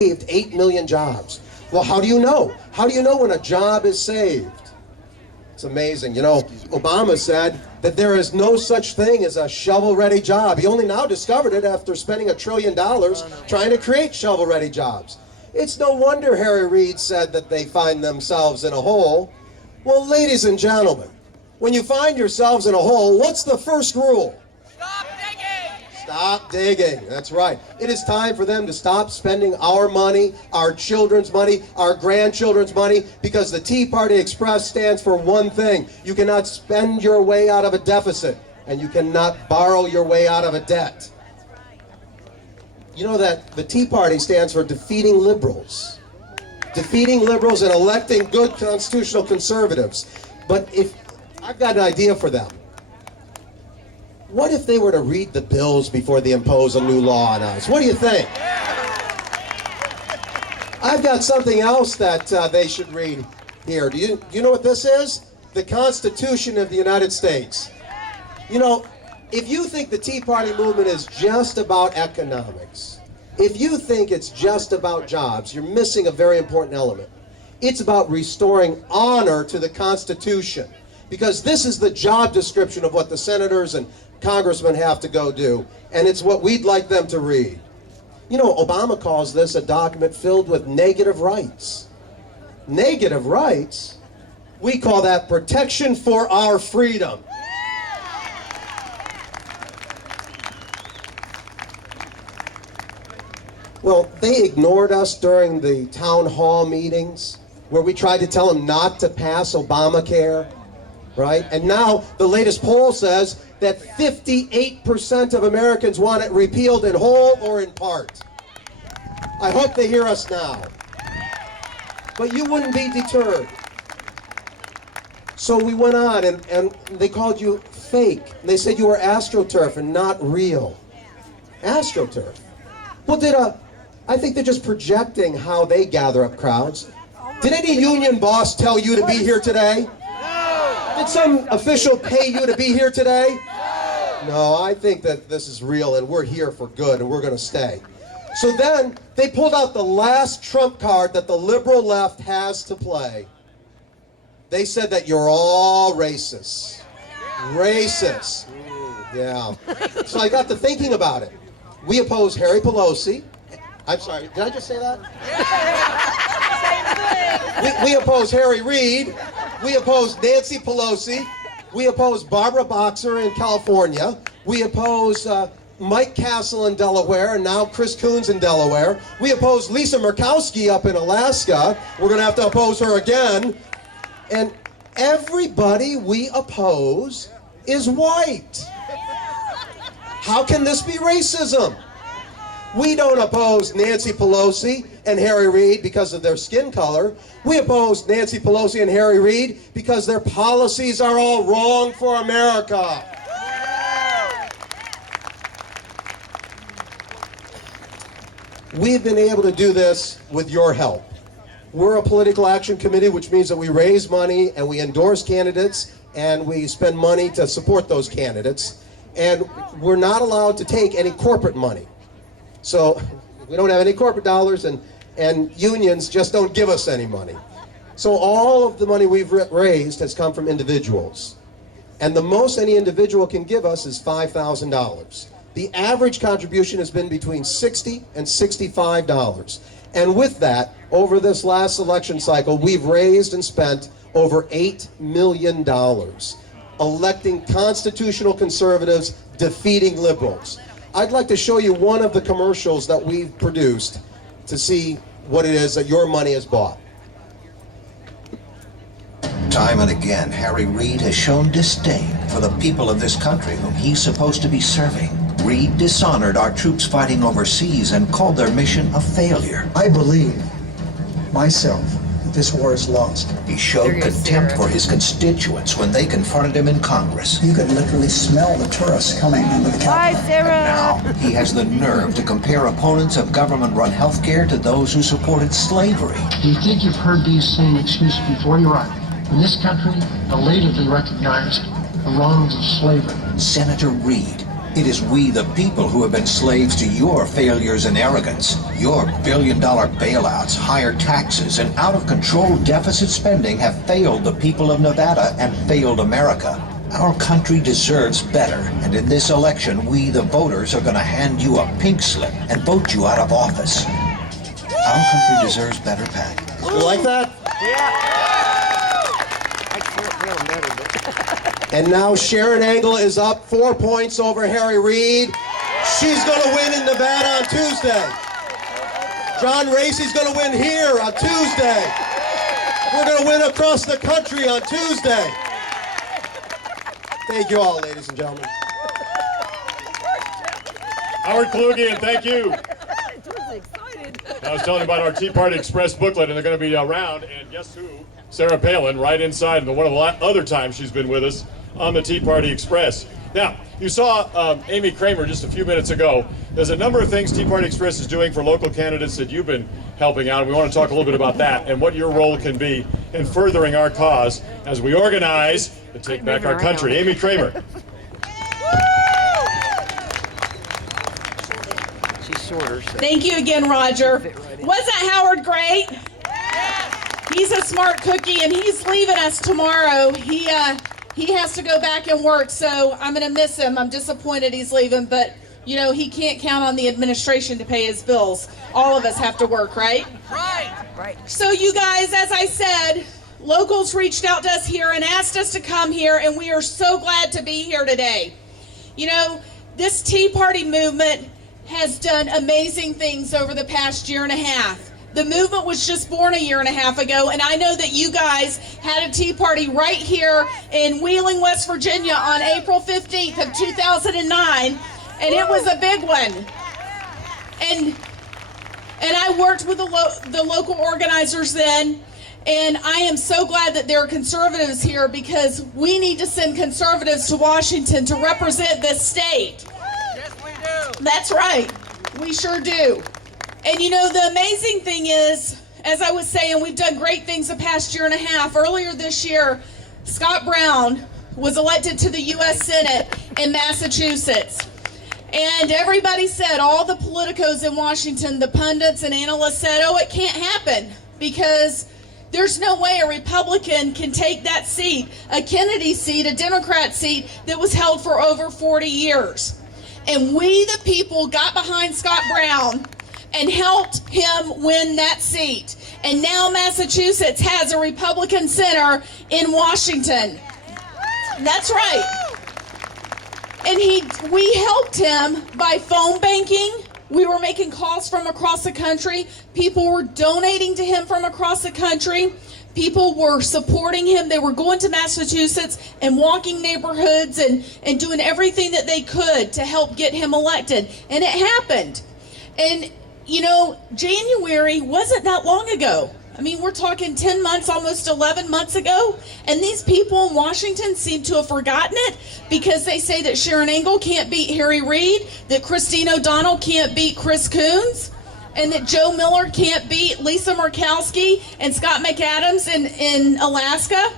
saved 8 million jobs. Well, how do you know? How do you know when a job is saved? It's amazing. You know, Obama said that there is no such thing as a shovel-ready job. He only now discovered it after spending $1 trillion trying to create shovel-ready jobs. It's no wonder Harry Reid said that they find themselves in a hole. Well, ladies and gentlemen, when you find yourselves in a hole, what's the first rule? Stop digging! Stop digging. That's right. It is time for them to stop spending our money, our children's money, our grandchildren's money, because the Tea Party Express stands for one thing. You cannot spend your way out of a deficit, and you cannot borrow your way out of a debt. You know that the Tea Party stands for defeating liberals. Defeating liberals and electing good constitutional conservatives. But if I've got an idea for them. What if they were to read the bills before they impose a new law on us? What do you think? I've got something else that they should read here. Do you know what this is? The Constitution of the United States. You know, if you think the Tea Party movement is just about economics, if you think it's just about jobs, you're missing a very important element. It's about restoring honor to the Constitution. Because this is the job description of what the senators and congressmen have to go do. And it's what we'd like them to read. You know, Obama calls this a document filled with negative rights. Negative rights? We call that protection for our freedom. Well, they ignored us during the town hall meetings where we tried to tell them not to pass Obamacare. Right? And now the latest poll says that 58% of Americans want it repealed in whole or in part. I hope they hear us now. But you wouldn't be deterred. So we went on and they called you fake. They said you were AstroTurf and not real. AstroTurf. Well, I think they're just projecting how they gather up crowds. Did any union boss tell you to be here today? Did some official pay you to be here today? No, I think that this is real and we're here for good and we're going to stay. So then they pulled out the last trump card that the liberal left has to play. They said that you're all racist. Racist. Yeah. So I got to thinking about it. We oppose Harry Pelosi. I'm sorry, did I just say that? We oppose Harry Reid. We oppose Nancy Pelosi. We oppose Barbara Boxer in California. We oppose Mike Castle in Delaware, and now Chris Coons in Delaware. We oppose Lisa Murkowski up in Alaska. We're going to have to oppose her again. And everybody we oppose is white. How can this be racism? We don't oppose Nancy Pelosi and Harry Reid because of their skin color. We oppose Nancy Pelosi and Harry Reid because their policies are all wrong for America. We've been able to do this with your help. We're a political action committee, which means that we raise money and we endorse candidates and we spend money to support those candidates. And we're not allowed to take any corporate money. So we don't have any corporate dollars and unions just don't give us any money. So all of the money we've raised has come from individuals. And the most any individual can give us is $5,000. The average contribution has been between $60 and $65. And with that, over this last election cycle, we've raised and spent over $8 million electing constitutional conservatives, defeating liberals. I'd like to show you one of the commercials that we've produced to see what it is that your money has bought. Time and again, Harry Reid has shown disdain for the people of this country whom he's supposed to be serving. Reid dishonored our troops fighting overseas and called their mission a failure. I believe, myself, that this war is lost. He showed contempt for his constituents when they confronted him in Congress. You could literally smell the tourists coming into the Capitol. Now, he has the nerve to compare opponents of government-run health care to those who supported slavery. Do you think you've heard these same excuses before? You're right. In this country, belatedly recognized the wrongs of slavery. Senator Reid It is we the people who have been slaves to your failures and arrogance. Your billion-dollar bailouts, higher taxes, and out-of-control deficit spending have failed the people of Nevada and failed America. Our country deserves better, and in this election, we the voters are going to hand you a pink slip and vote you out of office. Our country deserves better, Pat. You like that? And now Sharon Angle is up 4 points over Harry Reid. She's going to win in Nevada on Tuesday. John Racy's going to win here on Tuesday. We're going to win across the country on Tuesday. Thank you all, ladies and gentlemen. Howard Kalugian, thank you. I was telling you about our Tea Party Express booklet, and they're going to be around, and guess who? Sarah Palin, right inside, and one of the other times she's been with us on the Tea Party Express. Now, you saw Amy Kramer just a few minutes ago. There's a number of things Tea Party Express is doing for local candidates that you've been helping out, and we want to talk a little bit about that and what your role can be in furthering our cause as we organize to take back our country. Amy Kramer. Thank you again, Roger. Wasn't Howard great? He's a smart cookie, and he's leaving us tomorrow. He has to go back and work, so I'm going to miss him. I'm disappointed he's leaving, but, you know, he can't count on the administration to pay his bills. All of us have to work, right? Right. So you guys, as I said, locals reached out to us here and asked us to come here, and we are so glad to be here today. You know, this Tea Party movement has done amazing things over the past year and a half. The movement was just born a year and a half ago, and I know that you guys had a Tea Party right here in Wheeling, West Virginia on April 15th of 2009, and it was a big one. And I worked with the local organizers then, and I am so glad that there are conservatives here, because we need to send conservatives to Washington to represent this state. That's right. We sure do. And you know, the amazing thing is, as I was saying, we've done great things the past year and a half. Earlier this year, Scott Brown was elected to the U.S. Senate in Massachusetts. And everybody said, all the politicos in Washington, the pundits and analysts said, oh, it can't happen, because there's no way a Republican can take that seat, a Kennedy seat, a Democrat seat that was held for over 40 years. And we, the people, got behind Scott Brown and helped him win that seat. And now Massachusetts has a Republican senator in Washington. That's right. And we helped him by phone banking. We were making calls from across the country. People were donating to him from across the country. People were supporting him. They were going to Massachusetts and walking neighborhoods and doing everything that they could to help get him elected. And it happened. And, you know, January wasn't that long ago. I mean, we're talking 10 months, almost 11 months ago. And these people in Washington seem to have forgotten it, because they say that Sharon Angle can't beat Harry Reid, that Christine O'Donnell can't beat Chris Coons, and that Joe Miller can't beat Lisa Murkowski and Scott McAdams in Alaska.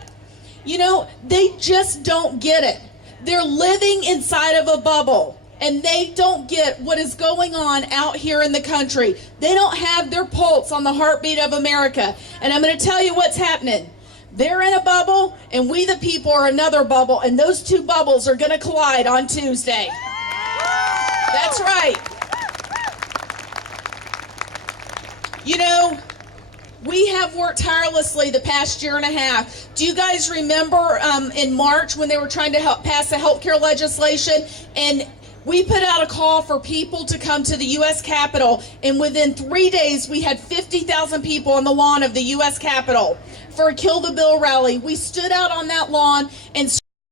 You know, they just don't get it. They're living inside of a bubble, and they don't get what is going on out here in the country. They don't have their pulse on the heartbeat of America. And I'm going to tell you what's happening. They're in a bubble, and we the people are another bubble, and those two bubbles are going to collide on Tuesday. That's right. You know, we have worked tirelessly the past year and a half. Do you guys remember in March when they were trying to pass the health care legislation, and we put out a call for people to come to the U.S. Capitol, and within 3 days we had 50,000 people on the lawn of the U.S. Capitol for a Kill the Bill rally. We stood out on that lawn and